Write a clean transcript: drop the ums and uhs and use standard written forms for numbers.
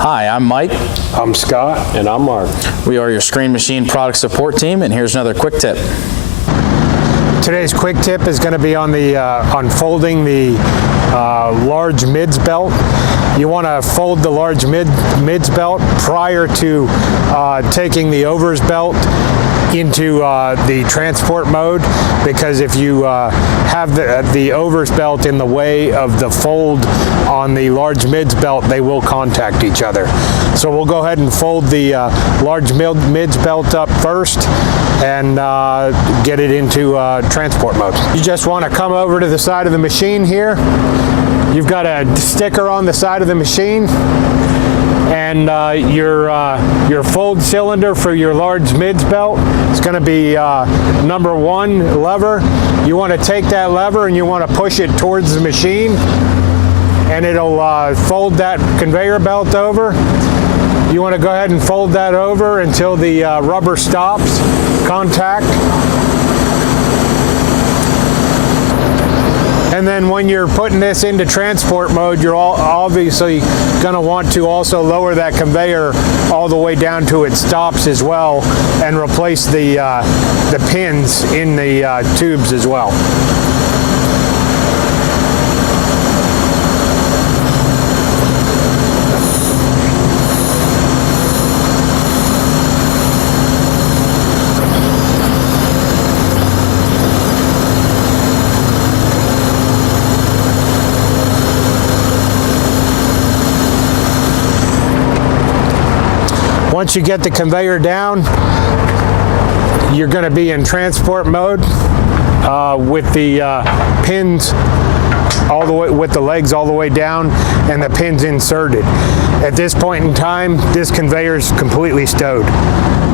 Hi, I'm Mike. I'm Scott. And I'm Mark. We are your screen machine product support team, and here's another quick tip. Today's quick tip is going to be on the unfolding the large mids belt. You want to fold the large mids belt prior to taking the overs belt into the transport mode, because if you have the overs belt in the way of the fold on the large mids belt, they will contact each other. So we'll go ahead and fold the large mids belt up first and get it into transport mode. You just want to come over to the side of the machine here. You've got a sticker on the side of the machine, and your fold cylinder for your large mids belt is going to be number 1 lever. You want to take that lever and you want to push it towards the machine, and it'll fold that conveyor belt over. You want to go ahead and fold that over until the rubber stops contact. And then when you're putting this into transport mode, you're obviously going to want to also lower that conveyor all the way down to its stops as well, and replace the pins in the tubes as well. Once you get the conveyor down, you're going to be in transport mode with the pins all the way, with the legs all the way down and the pins inserted. At this point in time, this conveyor is completely stowed.